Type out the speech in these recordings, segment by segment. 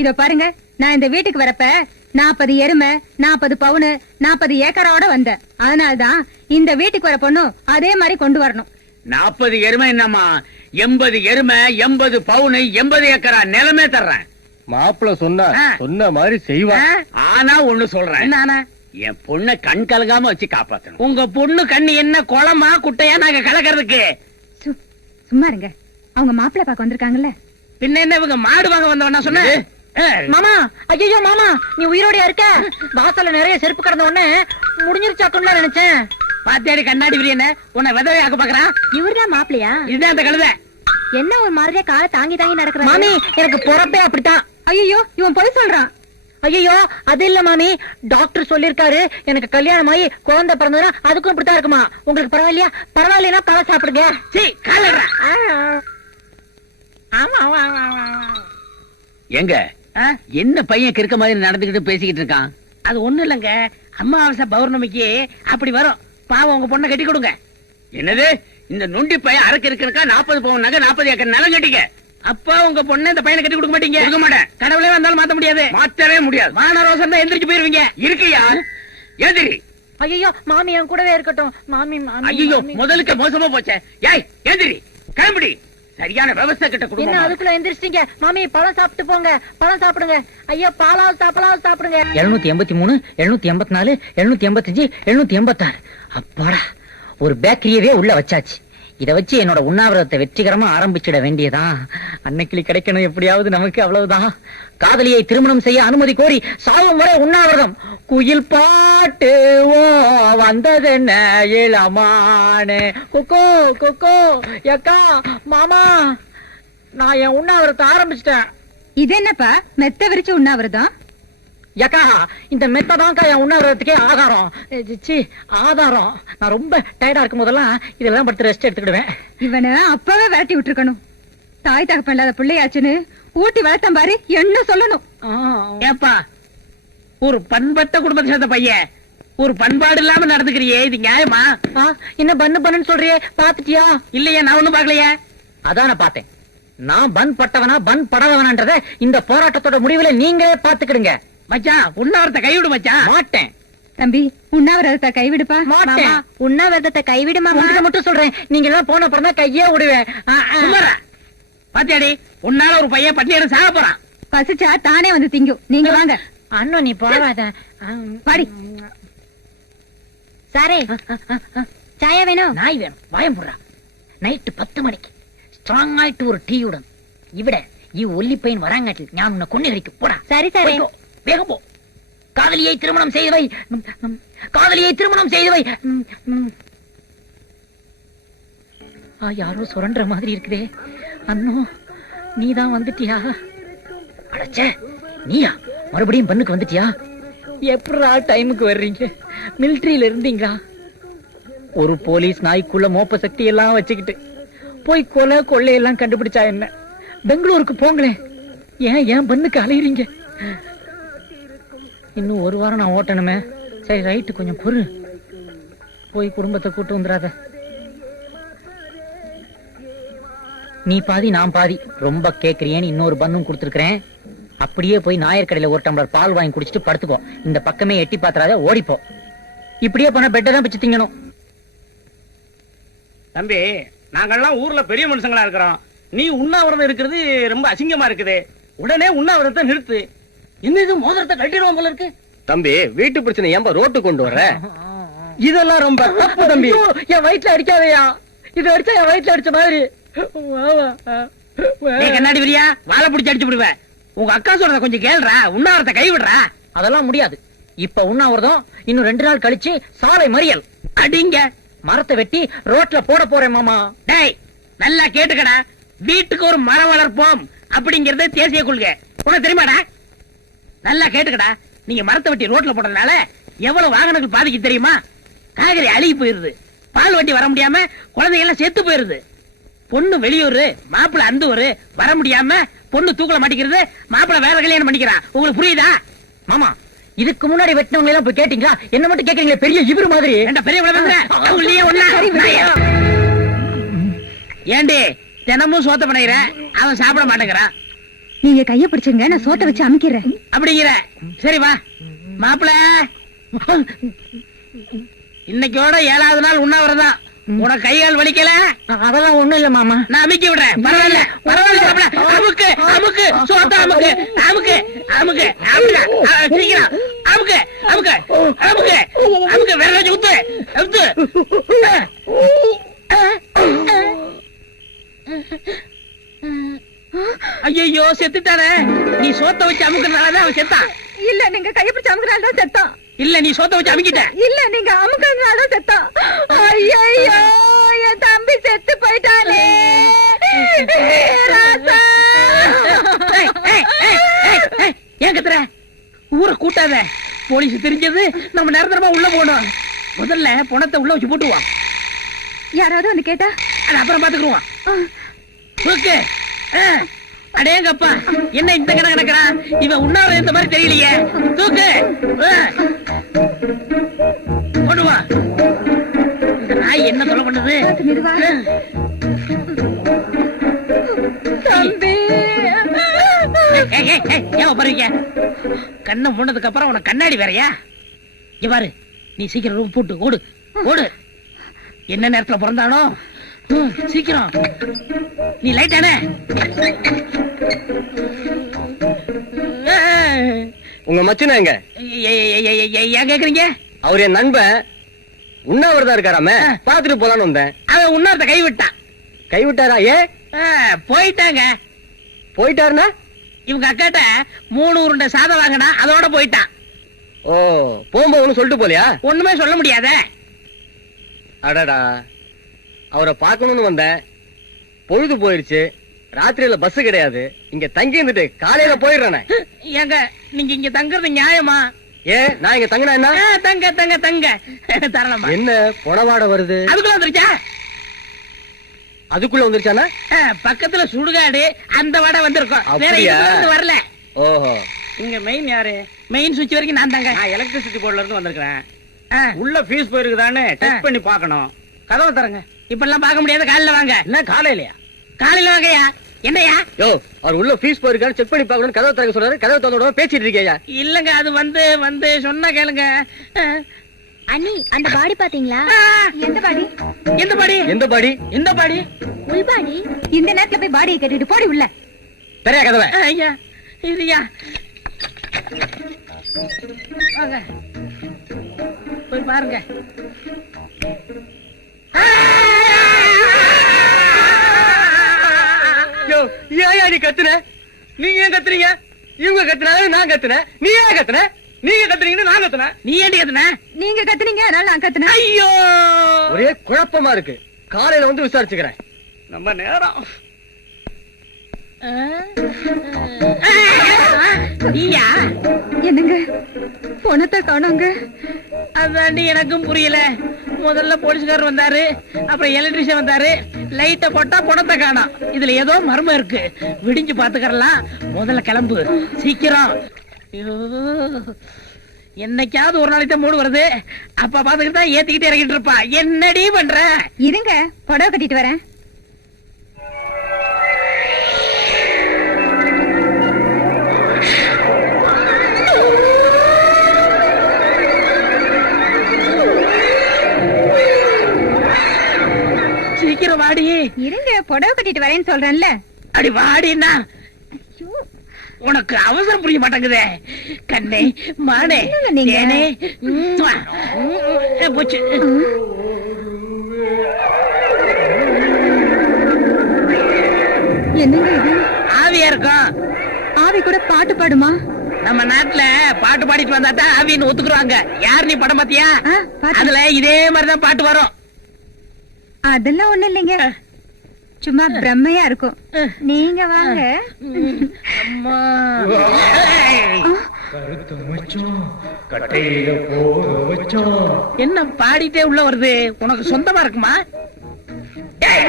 இதோ பாருங்க, நான் இந்த வீட்டுக்கு வரப்ப 40 எருமை, 40 பவுனு, 40 ஏக்கரோட வந்தேன். அதனாலதான் இந்த வீட்டுக்கு வர பொண்ணும் அதே மாதிரி கொண்டு வரணும். 40 எருமை என்னம்மா, 80 எருமை, 80 பவுனு, 80 ஏக்கரா நிலமே தர்றேன். மாப்பிள்ள சொன்ன மாதிரி செய்வா. ஆனா ஒண்ணு சொல்றேன், என் பொண்ணை கண் கலகாம வச்சு காப்பாத்தணும். உங்க பொண்ணு கண்ணு என்ன குளமா குட்டையா நாங்க கலக்கிறதுக்கு? சும்மா இருங்க, அவங்க மாப்பிள்ளை பார்க்க வந்திருக்காங்கல்ல. பின்ன என்ன இவங்க மாடு வாங்க வந்தவனா சொன்ன? மாமா, ஐயோ மாமா, நீ உயிரோட இருக்க? வாசல்ல நிறைய செருப்பு கிடந்த உடனே முடிஞ்சிருச்சாக்குன்னு நினைச்சேன். பாத்தியாடி கண்ணாடி விரியன உன்னை விதவையாக்க பாக்குறான். இவர்தான் மாப்பிள்ளையா? இதுதான் அந்த கழுதை. என்ன ஒரு மாதிரியா காலை தாங்கி தாங்கி நடக்கிறான்? மாமி, எனக்கு பொறப்பே அப்படித்தான். ஐயோ, இவன் போய் சொல்றான். ஐயோ, அது இல்ல மாமி, டாக்டர் சொல்லிருக்காரு எனக்கு கல்யாணம் ஆகி குழந்தை பிறந்ததுன்னா அதுக்கும் இப்படித்தான் இருக்குமா. உங்களுக்கு பரவாயில்லையா? பரவாயில்லைன்னா தலை சாப்பிடுங்க. எங்க என்ன பையன் கிறுக்க மாதிரி நடந்துகிட்டு பேசிக்கிட்டு இருக்கான்? அது ஒண்ணு இல்லங்க, அமாவாசை பௌர்ணமிக்கு அப்படி வரும். பாவம், உங்க பொண்ணை கட்டி கொடுங்க. என்னது, இந்த நொண்டி பையன் அரக்கு இருக்கா? 40 பவுன் நகை, 40 ஏக்கர் நிலம் கட்டிக்க. அப்பா, உங்க பொண்ணு இந்த பையனை கட்டி கொடுக்க மாட்டீங்க? கொடுக்க மாட்டேன். கடவுளே வந்தாலும் மாத்த முடியாது. மாத்தவே முடியாது. வான ரோசம் தான் எந்திரிச்சு போயிருவீங்க. இருக்கியா எதிரி? ஐயோ மாமி, என் கூடவே இருக்கட்டும். மாமி, ஐயோ, முதலுக்கு மோசமா போச்சே. ஏய் எதிரி, கிளம்பிடி. சரியான விவசாய கிட்ட என்ன கொடுங்க. அதுக்குள்ள எந்திரிச்சிட்டீங்க? மாமி, பழம் சாப்பிட்டு போங்க. பழம் சாப்பிடுங்க. ஐயோ, பாலாவது சாப்பிடுங்க. 783, 784, 785, 786. அப்பாடா, ஒரு பேக்கரியவே உள்ள வச்சாச்சு. இத வச்சு என்னோட உண்ணாவிரதத்தை வெற்றிகரமா ஆரம்பிச்சிட வேண்டியதான். அன்னைக்கிளி கிடைக்கணும் எப்படியாவது நமக்கு, அவ்வளவுதான். காதலியை திருமணம் செய்ய அனுமதி கோரி சாகும் வரை உண்ணாவிரதம். குயில் பாட்டு ஓ வந்ததென்ன இளமானே. கொக்கோ கொக்கோ எக்கா மாமா, நான் என் உண்ணாவிரதத்தை ஆரம்பிச்சிட்டேன். இது என்னப்பா மெத்த விரிச்சு உண்ணாவிரதம்? யக்கா, இந்த மெத்ததான்க்கா என் உண்ணாவிரதத்துக்கே ஆகாரம். ஆதாரம். நான் ரொம்ப டயர்டா இருக்கும் போதெல்லாம் இதெல்லாம் படுத்து ரெஸ்ட் எடுத்துக்கிடுவேன். இவனை அப்பவே விரட்டி விட்டுருக்கணும். தாய் தகப்பன் இல்லாத பிள்ளையாச்சுன்னு ஊட்டி வளர்த்தம் பாரு, என்ன சொல்லணும். ஏப்பா, ஒரு பண்பட்ட குடும்பத்தை சேர்ந்த பையன் ஒரு பண்பாடு இல்லாம நடந்துக்கிறியே, இது நியாயமா? என்ன பண்ணுன்னு சொல்றியே, பாத்துட்டியா? இல்லையா, நான் ஒண்ணும் பாக்கலையே. அதான பார்த்தேன். நான் பன் பட்டவனா பன் படவனான்றத இந்த போராட்டத்தோட முடிவுல நீங்களே பாத்துக்கிடுங்க. மச்சான், உண்ணாவிரத்தை கைவிடு மச்சான். மாட்டேன் தம்பி, உண்ணாவிரதத்தை கைவிடுப்பா. மாட்டேன். உண்ணாவிரதத்தை கைவிடுமா? மட்டும் சொல்றேன், நீங்க எல்லாம் போன அப்புறம் தான் கையே விடுவேன். பாத்தியாடி, உன்னால ஒரு பையன் பட்டியலும் சாக போறான். பசிச்சா தானே வந்து திங்கும். நீங்க வாங்க. அண்ணா, நீ போகாத. பாடி சாரே. சாயா வேணும்? நாய் வேணும். வாயம் போடுறா. நைட்டு 10 மணிக்கு ஸ்ட்ராங் ஆயிட்டு ஒரு டீயுடன் இவிட ஒல்லி பையன் வராங்காட்டில் நான் உன்னை கொண்டு வரைக்கும் போடா. சரி சாரே, வேகம் போ. காதலியை திருமணம் செய்தவை, காதலியை திருமணம் செய்தவை. யாரோ சுரண்ட மாதிரி இருக்குதே. அண்ணோ, நீதான் வந்துட்டியா? அடச்சே, நீயா மறுபடியும் பண்ணுக்கு வந்துட்டியா? எப்படா டைமுக்கு வர்றீங்க? மிலிட்டரியில இருந்தீங்களா? ஒரு போலீஸ் நாய்க்குள்ள மோப்ப சக்தி எல்லாம் வச்சுக்கிட்டு போய் கொலை கொள்ளையெல்லாம் கண்டுபிடிச்சா என்ன? பெங்களூருக்கு போங்களேன். ஏன் பண்ணுக்கு அலையிறீங்க? இன்னும் ஒரு வாரம் நான் ஓட்டணுமே. சரி, ரைட்டு, கொஞ்சம் பொறு. போய் குடும்பத்தை கூட்டு வந்துடாத. நீ பாதி நான் பாதி. ரொம்ப கேக்குறியேன்னு இன்னொரு பண்ணும் கொடுத்துருக்கேன். அப்படியே போய் நாயர் கடையில ஒரு டம்ளர் பால் வாங்கி குடிச்சிட்டு படுத்துக்கோ. இந்த பக்கமே எட்டி பாத்துறாத, ஓடிப்போ. இப்படியே போன பெட்டை தான் பிச்சு திங்கணும். தம்பி, நாங்கெல்லாம் ஊர்ல பெரிய மனுஷங்களா இருக்கிறோம். நீ உண்ணாவிரதம் இருக்கிறது ரொம்ப அசிங்கமா இருக்குது. உடனே உண்ணாவிரதத்தை நிறுத்து. என்ன இது, மோதிரத்தை கட்டிடுவோம் போல இருக்கு. தம்பி, வீட்டு பிரச்சனை ஏன்பா ரோட்டு கொண்டு வர்ற? இதெல்லாம் ரொம்ப தப்பு தம்பி. என் வயிற்றுல அடிக்காதயா. இது அடிச்சா என் வயிற்றுல அடிச்ச மாதிரி. கண்ணாடி விரியா, வாழை பிடிச்சு அடிச்சு விடுவேன். உங்க அக்கா சொல்றத கொஞ்சம் கேள்றா. உண்ணாவிரத்தை கைவிடுறா. அதெல்லாம் முடியாது. இப்ப உண்ணாவிரதம். இன்னும் 2 நாள் கழிச்சு சாலை மறியல். அடிங்க. மரத்தை வெட்டி ரோட்ல போட போறேன் மாமா. டேய், நல்லா கேட்டுக்கடா. வீட்டுக்கு ஒரு மரம் வளர்ப்போம் அப்படிங்கறது தேசிய கொள்கை. உனக்கு தெரியுமாடா? நல்லா கேட்டுக்கடா. நீங்க மரத்தை வெட்டி ரோட்ல போடுறதுனால எவ்வளவு வாகனங்கள் பாதிக்கு தெரியுமா? காய்கறி அழுகி போயிருது. பால் வண்டி வர முடியாம குழந்தைங்க எல்லாம் செத்து போயிருது. பொண்ணு வெளியூர், மாப்பிள்ள அந்த ஊரு, வர முடியாம பொண்ணு தூக்கல மாட்டிக்கிறது. மாப்பிள்ள வேற கல்யாணம் பண்ணிக்கிறான். உங்களுக்கு புரியுதா? மாமா, இதுக்கு முன்னாடி வெட்டினவங்க எல்லாம் போய் கேட்டீங்களா? என்ன மட்டும் கேக்குறீங்களே பெரிய இவரு மாதிரி. ஏண்டி தினமும் சோத்த பண்ணிக்கிறேன், அவன் சாப்பிட மாட்டேங்கிறான். நீங்க கைய பிடிச்சுங்க, நான் சோத்த வச்சு அமுக்கிறேன். அப்படிங்கிற சரி வா மாப்பிள. இன்னைக்கோட 7வது நாள் உண்ணாவிரதம். உனக்கு கையால் வலிக்கல? அதெல்லாம் ஒண்ணும் இல்ல மாமா. நான் அமுக்கி விடுறேன். பரவாயில்ல பரவாயில்ல மாப்பிள. அமுக்கு அமுக்கு சோத்த அமுக்கு அமுக்கு அமுக்கு அமுக்கு சீக்கிரம் அமுக்கு அமுக்கு அமுக்கு அமுக்கு வேற ஏதாச்சும் ஊத்து ஊத்து. ஐயோ செத்துட்டானே. நீ சோத்த வச்சு அமுக்குறதுனாலதான் அவன் செத்தான். இல்ல, நீங்க கைய பிடிச்சு அமுக்குறதுனால தான் செத்தான். இல்ல நீ சோத்த வச்சு அமுக்கிட்ட. இல்ல, நீங்க அமுக்குறதுனால தான் செத்தான். ஐயோ, என் தம்பி செத்து போயிட்டானே. ராசா. ஏய், ஏய், ஏய், ஏய், ஏய், ஏன் கத்துற? ஊரை கூட்டாத. போலீஸ் தெரிஞ்சது நம்ம நிரந்தரமா உள்ள போகணும். முதல்ல பணத்தை உள்ள வச்சு போட்டுவான். யாராவது வந்து கேட்டா அது அப்புறம் பாத்துக்குருவான். ஓகே. அடேங்கப்பா, என்ன இந்த கணக்கு நடக்கிறான்? இவன் உண்ணாவிரதம் இந்த மாதிரி தெரியலையே. தூக்கு போடுவா. இந்த நாய் என்ன சொல்ல பண்ணுது? மெதுவா. தம்பி. ஏன் பாருங்க, கண்ணை மூண்டதுக்கு அப்புறம் உனக்கு கண்ணாடி வேறையா? இங்க பாரு, நீ சீக்கிரம் ரூம் போட்டு ஓடு ஓடு. என்ன நேரத்துல பிறந்தானோ? சீக்கிரம் நீ லைட் ஆன. உங்க மச்சனா எங்க? ஏன் கேக்குறீங்க? அவர் என் நண்பன், உண்ணாவிரதம் இருக்காராம, பாத்துட்டு போலான்னு வந்தேன். அவன் உன்னாரத்தை கைவிட்டான். கைவிட்டாரா? போயிட்டாங்க. போயிட்டாருன்னா? இவங்க அக்காட்ட 3 உருண்டை சாதம் வாங்கினா அதோட போயிட்டான். ஓ, போகும்போது ஒண்ணும் சொல்லிட்டு போலியா? ஒண்ணுமே சொல்ல முடியாத. அடடா, அவரை பார்க்கணும்னு வந்தேன். பொழுது போயிருச்சு, ராத்திரியில பஸ் கிடையாது. இங்க தங்கி இருந்துட்டு காலையில போயிடுறேன். ஏங்க நீங்க இங்க தங்குறது நியாயமா? ஏன் நான் இங்க தங்கினா என்ன? தங்க தங்க தங்க தரலாமா? என்ன பொணவாட வருது? அதுக்குள்ள வந்துருச்சா? அதுக்குள்ள வந்துருச்சானா? பக்கத்துல சுடுகாடு, அந்த வடை வந்திருக்கும். வேற அப்படியா? இதுல இருந்து வரல. ஓஹோ. இங்க மெயின் யாரு? மெயின் சுவிட்ச் வரைக்கும் நான் தாங்க. நான் எலக்ட்ரிசிட்டி போர்ட்ல இருந்து வந்திருக்கேன். ஆ, உள்ள ஃபீஸ் போயிருக்குதான்னு டெஸ்ட் பண்ணி பார்க்கணும். கதவை தரங்க. இப்ப எல்லாம் பார்க்க முடியாது. காலையில வாங்க. என்ன காலையிலயா? காலையில வாங்கயா. என்னையா? யோ, அவர் உள்ள ஃபீஸ் போயிருக்கான்னு செக் பண்ணி பார்க்கணும். கதவை திறக்க சொல்றாரு. கதவை திறந்த பேசிட்டு இருக்கேயா? இல்லங்க, அது வந்து சொன்னா கேளுங்க. அண்ணி, அந்த பாடி பாத்தீங்களா? எந்த பாடி? எந்த பாடி? எந்த பாடி? எந்த பாடி? உள் பாடி. இந்த நேரத்துல போய் பாடியை கட்டிட்டு போடி உள்ள. தெரியா கதவை? ஐயா இதுயா வாங்க போய் பாருங்க. யோ, ஏன் நீ கத்துன? நீங்க ஏன் கத்துறீங்க? இவங்க கத்துனாலும் நான் கத்துனேன். நீ ஏன் கத்துன? நீங்க கத்துறீங்கன்னு நான் கத்துனேன். நீ ஏண்டி கத்துன? நீங்க கத்துனீங்க, அதனால நான் கத்துனேன். ஐயோ, ஒரே குழப்பமா இருக்கு. காலையில வந்து விசாரிச்சுக்கிறேன். நம்ம நேரம். நீயா? என்னங்க பணத்தை காணோங்க. அதாண்டி எனக்கும் புரியல. முதல்ல போலீஸ்காரர் வந்தாரு, அப்புறம் எலக்ட்ரிஷியன் வந்தாரு. லைட்ட போட்டா பணத்தை காணோம். இதுல ஏதோ மர்மம் இருக்கு. விடிஞ்சு பாத்துக்கலாம். முதல்ல கிளம்பு சீக்கிரம். ஐயோ, என்னைக்காவது ஒரு நாளைக்கு தான் மூடு வருது. அப்ப பாத்துக்கிட்டு தான் ஏத்திக்கிட்டு இறங்கிட்டு இருப்பா. என்னடி பண்ற? இருங்க, புடவை கட்டிட்டு வரேன். சீக்கிரம் வாடி. இருங்க, புடவை கட்டிட்டு வரேன்னு சொல்றேன்ல. அடி வாடினா. உனக்கு அவசரம் புரிய மாட்டேங்குதே. கண்ணே மானே என்னங்க நீங்க? தேனே. ம்ம். போச்சு. என்னங்க இது? ஆவியா இருக்கும். ஆவி கூட பாட்டு பாடுமா? நம்ம நாட்டுல பாட்டு பாடிட்டு வந்தா தான் ஆவின்னு ஒத்துக்குறாங்க. யார் நீ படம் பாத்தியா? பாத்தேன். அதுல இதே மாதிரிதான் பாட்டு வரும். அதெல்லாம் ஒண்ணு இல்லைங்க, சும்மா பிரம்மையா இருக்கும். நீங்க வாங்க. அம்மா. என்ன பாடிட்டே உள்ள வருது? உனக்கு சொந்தமா இருக்குமா? ஏய்,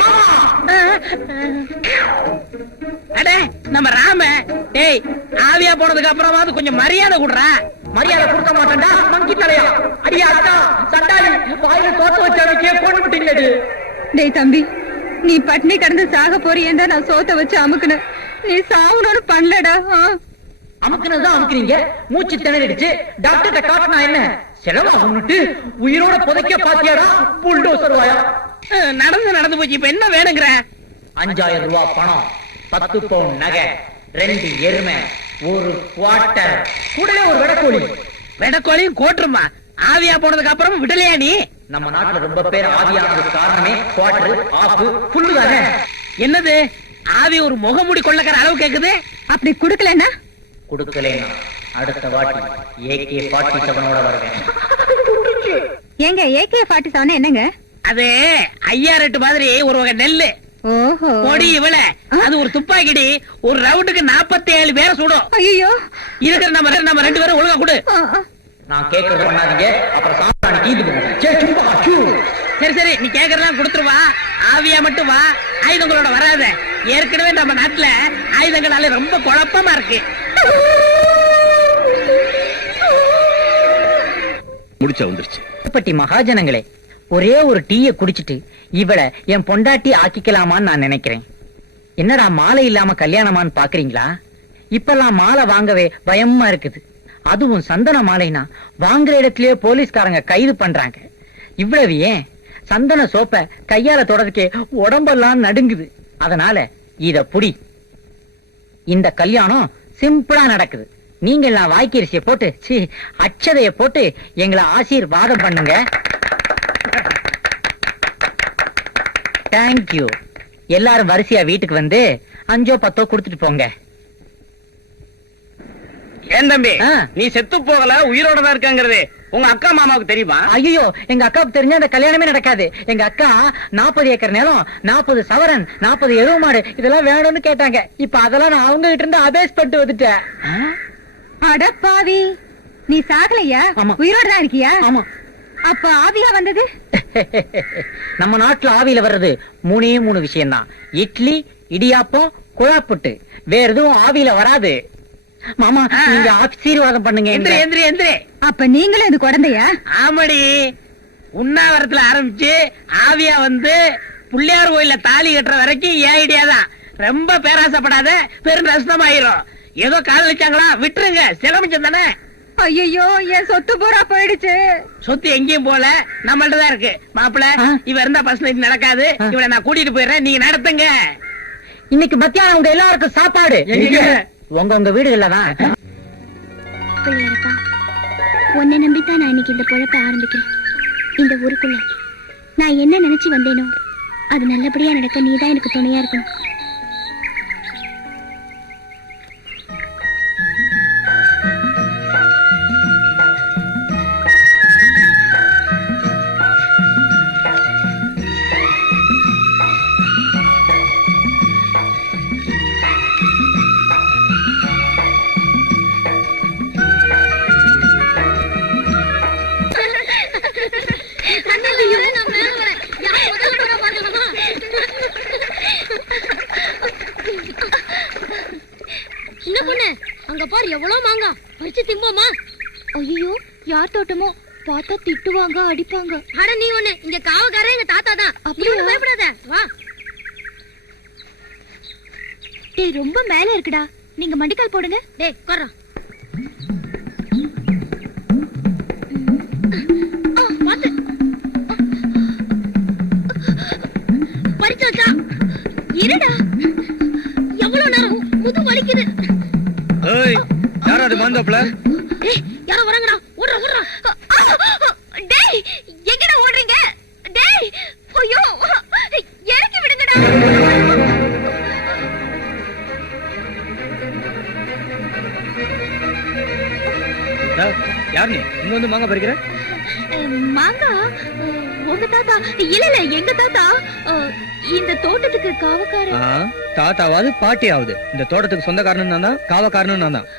அடே நம்ம ராம. டேய், ஆவியா போனதுக்கு அப்புறமாவது கொஞ்சம் மரியாதை கொடுறா. மரியாதை கொடுக்க மாட்டேன்டா மங்கி தலையா. அடியா அக்கா, சண்டாளி வாயில தோத்து வச்சவனுக்கே போட்டு விட்டீங்களே. டேய் தம்பி, நீ பட்னி கடந்து சாக போறியேண்டா நான் சோத்த வச்சு அமுக்குனேன். நீ சாவணும்னு பண்ணலடா. அமுக்குனதுதான் அமுக்குறீங்க. மூச்சு திணறிடுச்சு. டாக்டர்கிட்ட காட்டினா என்ன செலவாகும்னுட்டு உயிரோட புதைக்க பாத்தியாடா புல்டோசர் வாயா. நடந்து போச்சு. இப்ப என்ன வேணுங்கிற? 5000 ரூபாய் பணம், 10 பவுன் நகை, 2 எருமை, 1 குவார்ட்டர், கூடவே ஒரு வெடக்கோழி. வெடக்கோழியும் கோட்டுருமா? ஆவியா போனதுக்கு அப்புறம் விடலையா நீ? நம்ம நாட்டுல ரொம்ப பேர் ஆவியானதுக்கு காரணமே குவார்ட்டர், ஆஃப், ஃபுல்லு தானே. என்னது ஆவி ஒரு முகமூடி கொள்ளக்கார அளவு கேக்குது? அப்படி குடுக்கலன்னா கொடுக்கலைன்னா அடுத்த வாட்டி AK-47 வருவேன். ஏங்க AK-47 என்னங்க? அது 5008 மாதிரி ஒரு வகை நெல்லு. ஓஹோ. பொடி இவள அது ஒரு துப்பாக்கிடி. ஒரு ரவுண்டுக்கு 47 பேரை சுடும். ஐயோ. இருக்கிற நம்ம 2 பேரும் ஒழுங்கா கொடு. நான் கேட்கறது பண்ணாதீங்க, அப்புறம் சாப்பிடான்னு கீந்து போகும். சரி நீ கேக்குறதெல்லாம் கொடுத்துருவா. ஆவியா மட்டும் வா, ஆயுதங்களோட வராத. ஏற்கனவே நம்ம நாட்டுல ஆயுதங்களால ரொம்ப குழப்பமா இருக்கு. முடிச்ச வந்துருச்சு. பட்டி மகாஜனங்களே, ஒரே ஒரு டீயை குடிச்சிட்டு இவளை என் பொண்டாட்டி ஆக்கிக்கலாமான்னு நான் நினைக்கிறேன். என்னடா மாலை இல்லாம கல்யாணமான்னு பாக்குறீங்களா? இப்பெல்லாம் மாலை வாங்கவே பயமா இருக்குது. அதுவும் சந்தன மாலைனா வாங்குற இடத்திலேயே போலீஸ்காரங்க கைது பண்றாங்க. இவ்வளவு ஏன், சந்தன சோப்ப கையால தொடறதுக்கே உடம்பெல்லாம் நடுங்குது. அதனால இத புடி. இந்த கல்யாணம் சிம்பிளா நடக்குது. நீங்க எல்லாம் வாய்க்கரிசியை போட்டு அச்சதைய போட்டு எங்களை ஆசீர்வாதம் பண்ணுங்க. தேங்க்யூ. எல்லாரும் வரிசையா வீட்டுக்கு வந்து 5 or 10 கொடுத்துட்டு போங்க. ஏன் தம்பி, ஆ. நீ செத்து போகல, உயிரோட தான் இருக்காங்கிறது உங்க அக்கா மாமாவுக்கு தெரியுமா? ஐயோ, எங்க அக்காவுக்கு தெரிஞ்சா அந்த கல்யாணமே நடக்காது. எங்க அக்கா 40 ஏக்கர் நிலம், 40 சவரன், 40 எருவு மாடு இதெல்லாம் வேணும்னு கேட்டாங்க. இப்ப அதெல்லாம் நான் அவங்க கிட்ட இருந்து அபேஸ் பண்ணிட்டு வந்துட்டேன். அட பாவி, நீ சாகலையா? ஆமா. உயிரோட தான் இருக்கியா? ஆமா. அப்ப ஆவியா வந்தது? நம்ம நாட்டுல ஆவியில வர்றது 3 விஷயம் தான். இட்லி, இடியாப்பம், குழாப்புட்டு. வேற எதுவும் ஆவியில வராது. மாமா, நீங்க ஆசீர்வாதம் பண்ணுங்க. எந்திரி. அப்ப நீங்களும் இது குழந்தையா? ஆமடி, உண்ணாவிரத்துல ஆரம்பிச்சு ஆவியா வந்து புள்ளியார் கோயில தாலி கட்டுற வரைக்கும் என் ஐடியா தான். ரொம்ப பேராசப்படாத, பெரும் நஷ்டமாயிரும். ஏதோ காதலிச்சாங்களா, விட்டுருங்க. சிலமிச்சம் தானே. ஐயோ, என் சொத்து பூரா போயிடுச்சு. சொத்து எங்கேயும் போல, நம்மள்ட்ட தான் இருக்கு. மாப்பிள, இவ இருந்தா பஸ் நைட் நடக்காது. இவளை நான் கூட்டிட்டு போயிடுறேன், நீங்க நடத்துங்க. இன்னைக்கு மத்தியானம் உங்க எல்லாருக்கும் சாப்பாடு உங்க வீடுகள்ல தான். பிள்ளையாரப்பா, உன்னை நம்பித்தான் நான் இன்னைக்கு இந்த பொழப்ப ஆரம்பிக்கிறேன். இந்த ஊருக்குள்ள நான் என்ன நினைச்சு வந்தேனோ அது நல்லபடியா நடக்க நீதான் எனக்கு துணையா இருக்கணும். என்ன பொண்ணு, அங்க பாரு எவ்வளவு மாங்கா. பறிச்சு திம்போமா? ஐயோ, யார் தோட்டமோ, பார்த்தா திட்டுவாங்க, அடிப்பாங்க. அட நீ ஒண்ணு, இங்க காவக்காரன் எங்க தாத்தா தான். அப்படியா? நீ பயப்படாத, வா. டேய், ரொம்ப மேல இருக்குடா, நீங்க மண்டிக்கால் போடுங்க. டேய் கொர்றா. பாத்து பறிச்சாச்சா? இருடா. எவ்வளவு நேரம், முது வலிக்குது. யாரும் அது மாந்தோப்ல டேய், யாரோ வராங்கடா. ஓடுறா. டேய், எங்கடா ஓடுறீங்க? டேய், ஐயோ, இறக்கி விடுங்கடா. யார் நீ இங்க வந்து மாங்க பறிக்கிற? மாங்கா உங்க தாத்தா? இல்ல எங்க தாத்தா. இந்த தோட்டத்துக்கு காவக்காரன். தாத்தாவாது பாட்டியாவது இந்த தோட்டத்துக்கு சொந்தக்காரனும் நான் தான், காவக்காரனும் நான் தான்.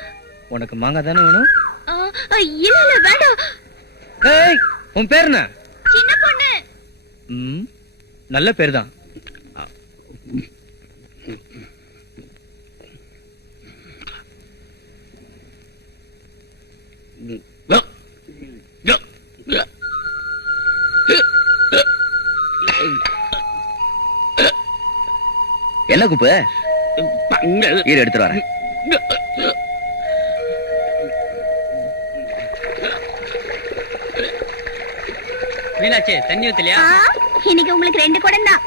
உனக்கு மாங்காய் தானே வேணும்? இல்ல வேண்டாம். ஏய், உன் பேர் என்ன? சின்ன பொண்ணு. நல்ல பேர் தான். என்ன குப்பு? இரு எடுத்துட்டு வரேன். மீனாட்சி தண்ணி ஊத்தலையா? இன்னைக்கு உங்களுக்கு 2 குடம் தான்.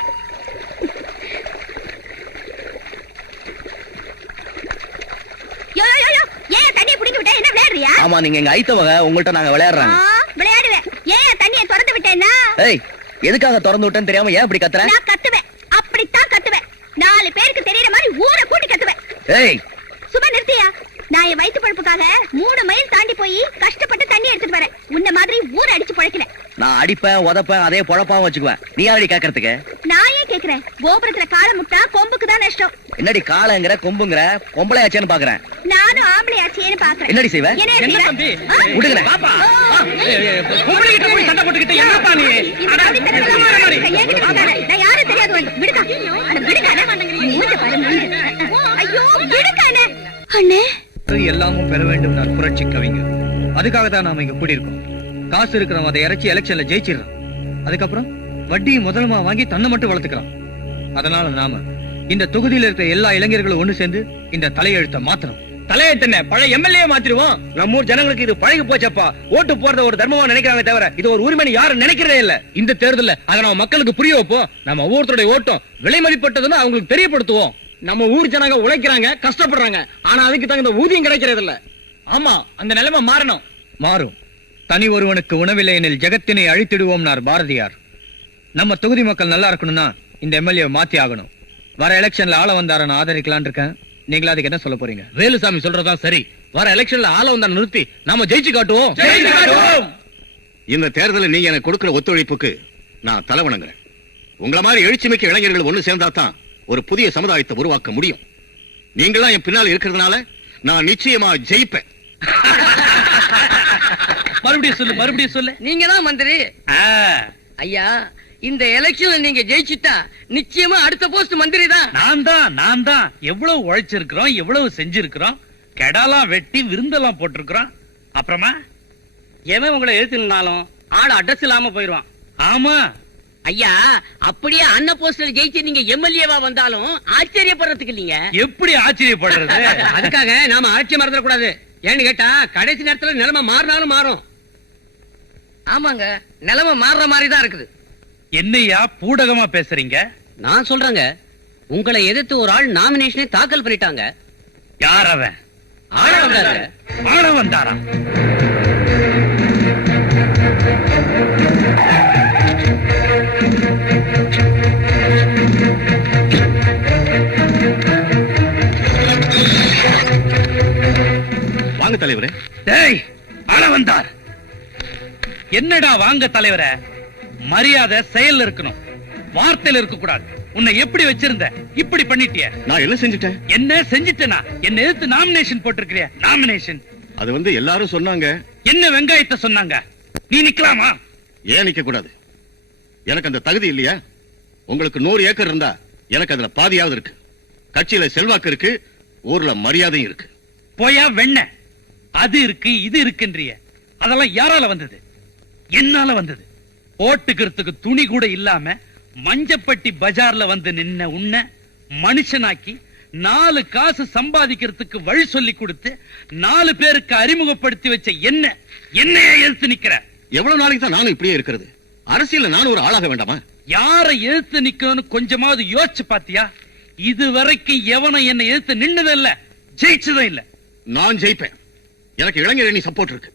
யோ யோ யோ, ஏன் தண்ணியை புடிங்க விட்டா? என்ன விளையாடுறியா? ஆமா, நீங்க எங்க ஐத்தவங்க, உங்கள்ட்ட நாங்க விளையாடுறாங்க. விளையாடுவேன். ஏன் தண்ணியை திறந்து விட்டேன்னா? ஏய், எதுக்காக திறந்து விட்டேன்னு தெரியாம ஏன் இப்படி கத்துற? நான் கத்துவேன், அப்படித்தான் கத்துவேன். 4 பேருக்கு தெரியற மாதிரி ஊரை கூட்டி கத்துவேன். ஏய், சும்மா நிறுத்தியா? நான் என் வயிற்று பழப்புக்காக 3 மைல் தாண்டி போய் கஷ்டப்பட்டு தண்ணி எடுத்துட்டு வரேன். உன்ன மாதிரி ஊரை அடிச்சு பழக்கல. நான் அடிப்பேன், உதப்பேன், அதே பொழப்பாவும் வச்சுக்குவேன். நீ யாரடி கேக்குறதுக்கு? நான் ஏன் கேக்குறேன்? கோபுரத்துல காலை முட்டா கொம்புக்கு தான் நஷ்டம். என்னடி காளைங்கிற கொம்புங்கிற? பொம்பளையாச்சேன்னு பாக்குறேன். நானும் ஆம்பளையாச்சேன்னு பாக்குறேன். என்னடி செய்வ? என்ன தம்பி? விடுங்க. பாப்பா, பொம்பளைகிட்ட போய் சண்டை போட்டுக்கிட்டு என்னப்பா நீ? இந்த கவித்தனத்தெல்லாம் என்கிட்ட சொல்லாத. நான் யாரும் தெரியாது உனக்கு. விடுக்கா. அட விடுக்கானே. மூஞ்ச பாரு மூஞ்ச. ஐயோ விடுக்கானே. அண்ணே எல்லாமும் பெற வேண்டும் நான் புரட்சி கவிஞர். அதுக்காக தான் நாம இங்க கூடியிருக்கோம். காசு இருக்கிறவன் அதை இறைச்சி எலெக்ஷன்ல ஜெயிச்சிடறான். அதுக்கப்புறம் வட்டி முதலமா வாங்கி தன்னை மட்டும் வளர்த்துக்கிறான். அதனால நாம இந்த தொகுதியில இருக்க எல்லா இளைஞர்களும் ஒண்ணு சேர்ந்து இந்த தலையெழுத்தை மாத்தணும். தலையெழுத்தன பழைய எம்எல்ஏ மாத்திருவோம். நம்ம ஊர் ஜனங்களுக்கு இது பழகி போச்சப்பா. ஓட்டு போறத ஒரு தர்மமா நினைக்கிறாங்க தவிர இது ஒரு உரிமைன்னு யாரும் நினைக்கிறதே இல்ல. இந்த தேர்தல்ல அதை நம்ம மக்களுக்கு புரிய வைப்போம். நம்ம ஒவ்வொருத்தருடைய ஓட்டம் விலை மதிப்பட்டதுன்னு அவங்களுக்கு தெரியப்படுத்துவோம். நம்ம ஊர் ஜனங்க உழைக்கிறாங்க, கஷ்டப்படுறாங்க. ஆனா அதுக்கு தகுந்த ஊதியம் கிடைக்கிறது இல்ல. ஆமா, அந்த நிலைமை மாறணும். மாறும். தனி ஒருவனுக்கு உணவில்லை எனில் ஜெகத்தினை அழித்திடுவோம்னார் பாரதியார். நம்ம தொகுதி மக்கள் நல்லா இருக்கணும்னா இந்த எம்எல்ஏ மாத்தி ஆகணும். வர எலெக்ஷன்ல ஆள வந்தார நான் ஆதரிக்கலான் இருக்கேன். நீங்களா அதுக்கு என்ன சொல்ல போறீங்க? வேலுசாமி சொல்றதா சரி. வர எலெக்ஷன்ல ஆள வந்தா நிறுத்தி நாம ஜெயிச்சு காட்டுவோம். இந்த தேர்தலில் நீங்க எனக்கு கொடுக்கிற ஒத்துழைப்புக்கு நான் தலை வணங்குறேன். உங்கள மாதிரி எழுச்சிமிக்க இளைஞர்கள் ஒண்ணு சேர்ந்தா தான் ஒரு புதிய சமுதாயத்தை உருவாக்க முடியும். நீங்களாம் என் பின்னால் இருக்கிறதுனால நான் நிச்சயமா ஜெயிப்பேன். மறுபடியும் சொல்லு. நீங்க தான் மந்திரி. ஐயா, இந்த எலெக்ஷன்ல நீங்க ஜெயிச்சிட்டா நிச்சயமா அடுத்த போஸ்ட் மந்திரி தான். நான் தான் எவ்வளவு உழைச்சிருக்கிறோம், எவ்வளவு செஞ்சிருக்கிறோம். கெடாலாம் வெட்டி விருந்தெல்லாம் போட்டிருக்கிறோம். அப்புறமா எவன் உங்களை எழுத்துனாலும் ஆள் அட்ரஸ் இல்லாம போயிருவான். ஆமா ஐயா, அப்படியே அன்ன போஸ்டர் ஜெயிச்சு நீங்க எம்எல்ஏவா வந்தாலும் ஆச்சரியப்படுறதுக்கு இல்லீங்க. எப்படி ஆச்சரியப்படுறது? அதுக்காக நாம ஆட்சி மறந்துட கூடாது. ஏன்னு கேட்டா கடைசி நேரத்துல நிலைமை மாறினாலும் மாறும். ஆமாங்க, நிலைமை மாறுற மாதிரி தான் இருக்குது. என்னையா பூடகமா பேசுறீங்க? நான் சொல்றேங்க, உங்களை எதிர்த்து ஒரு ஆள் நாமினேஷனை தாக்கல் பண்ணிட்டாங்க. யார் அவன்? ஆள வந்தாரா? வாங்க தலைவரே. டேய், ஆள வந்தார். என்னடா வாங்க தலைவரே? மரியாதை செயல்ல இருக்கணும், வார்த்தையில இருக்க கூடாது. உன்னை எப்படி வச்சிருந்த? இப்படி பண்ணிட்டிய. நான் என்ன செஞ்சுட்டேன்? என்ன செஞ்சிட்டனா? என்ன எதிர்த்து நாமினேஷன் போட்டிருக்கிறியா? நாமினேஷன் அது எல்லாரும் சொன்னாங்க. என்ன வெங்காயத்தை சொன்னாங்க? நீ நிக்கலாமா? ஏன் நிக்க கூடாது? எனக்கு அந்த தகுதி இல்லையா? உங்களுக்கு 100 ஏக்கர் இருந்தா எனக்கு அதுல பாதியாவது இருக்கு. கட்சியில செல்வாக்கு இருக்கு, ஊர்ல மரியாதையும் இருக்கு. போயா வெண்ண, அது இருக்கு இது இருக்குன்றிய. அதெல்லாம் யாரால வந்தது? என்னால வந்தது. போட்டுக்கிறதுக்கு துணி கூட இல்லாம மஞ்சப்பட்டி பஜார்ல வந்து நின்ன உன்னை மனுஷனாக்கி 4 காசு சம்பாதிக்கிறதுக்கு வழி சொல்லி கொடுத்து 4 பேருக்கு அறிமுகப்படுத்தி வச்ச என்னைய எதிர்த்து நிக்கிற? எவ்வளவு நாளைக்கு தான் நானும் இப்படியே இருக்கிறது? அரசியல்ல நானும் ஒரு ஆளாக வேண்டாமா? யாரை எதிர்த்து நிக்கணும்னு கொஞ்சமாவது யோசிச்சு பாத்தியா? இதுவரைக்கும் எவனும் என்னை எதிர்த்து நின்னதும் இல்ல, ஜெயிச்சதும் இல்ல. நான் ஜெயிப்பேன். எனக்கு இளைஞரணி சப்போர்ட் இருக்கு.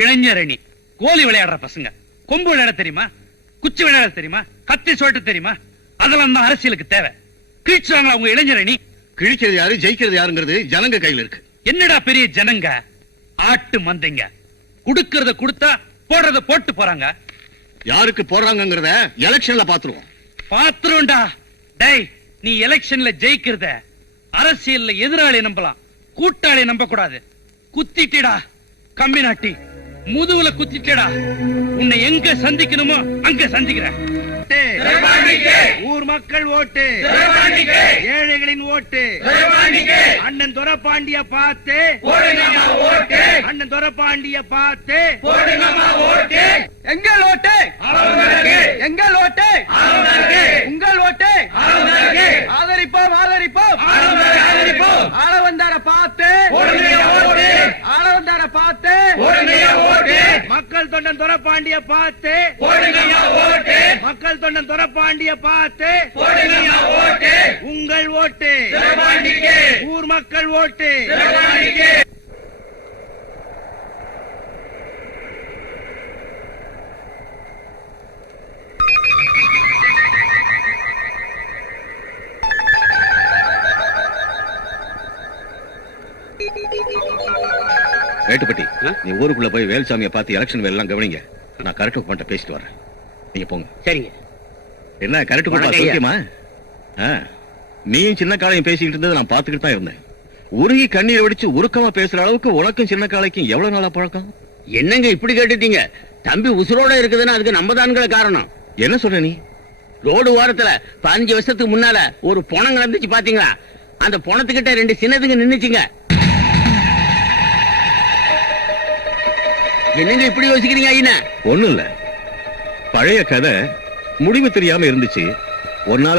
இளைஞரணி கோலி விளையாடுற பசங்க. கொம்பு விளையாட தெரியுமா? குச்சி விளையாட தெரியுமா? கத்தி சொல்லிட்டு தெரியுமா? அதெல்லாம் தான் அரசியலுக்கு தேவை. கிழிச்சாங்களா உங்க இளைஞரணி? கிழிக்கிறது யாரு, ஜெயிக்கிறது யாருங்கிறது ஜனங்க கையில இருக்கு. என்னடா பெரிய ஜனங்க? ஆட்டு மந்தைங்க. குடுக்கறத கொடுத்தா போடுறத போட்டு போறாங்க. யாருக்கு போடுறாங்கங்கறத எலெக்ஷன்ல பாத்துருவோம். பாத்துருவோம்டா. டேய், நீ எலெக்ஷன்ல ஜெயிக்கிறத அரசியல்ல எதிராளி நம்பலாம், கூட்டாளி நம்ப கூடாது. குத்திட்டா கம்பி நாட்டி முதுகுல குத்திட்டா. உன்னை எங்க சந்திக்கணுமோ அங்க சந்திக்கிறேன். ஊர் மக்கள் ஓட்டு, ஏழைகளின் ஓட்டு. அண்ணன் துரப்பாண்டிய பார்த்து, அண்ணன் துரப்பாண்டிய பார்த்து எங்கள் ஓட்டு, எங்கள் ஓட்டு, உங்கள் ஓட்டு. ஆதரிப்போம் ஆதரிப்போம் ஆள வந்தார பார்த்து ஆள வந்தார பார்த்து மக்கள் தொண்டன் துரப்பாண்டிய பார்த்து மக்கள் தொண்டன் துரப்பாண்டிய பார்த்து உங்கள் ஓட்டு ஊர் மக்கள் ஓட்டு. வேட்டுப்பட்டி, நீ ஊருக்குள்ள போய் வேல்சாமியை பார்த்து எலெக்ஷன் வேலை கவனிங்க. நான் கரெக்ட் பண்ணிட்டு பேசிட்டு வரேன். நீங்க போங்க. சரிங்க. என்ன கரெக்ட் பண்ண சௌக்கியமா? நீயும் சின்ன காலையும் பேசிக்கிட்டு இருந்தது நான் பாத்துக்கிட்டு தான் இருந்தேன். உருகி கண்ணீர் வெடிச்சு உருக்கமா பேசுற அளவுக்கு உனக்கும் சின்ன காலைக்கும் எவ்வளவு நாளா பழக்கம்? என்னங்க இப்படி கேட்டுட்டீங்க? தம்பி உசுரோட இருக்குதுன்னா அதுக்கு நம்ம தான்கள காரணம். என்ன சொல்ற நீ? ரோடு ஓரத்துல 15 வருஷத்துக்கு முன்னால ஒரு பொணம் நடந்துச்சு பாத்தீங்களா? அந்த பொணத்துக்கிட்ட 2 சின்னதுங்க நின்னுச்சுங்க. என்னங்க இப்படி யோசிக்கிறீங்க ஐயா? ஒண்ணும் இல்ல, பழைய கதை முடிவு தெரியாம இருந்துச்சு. ஒரு நாள்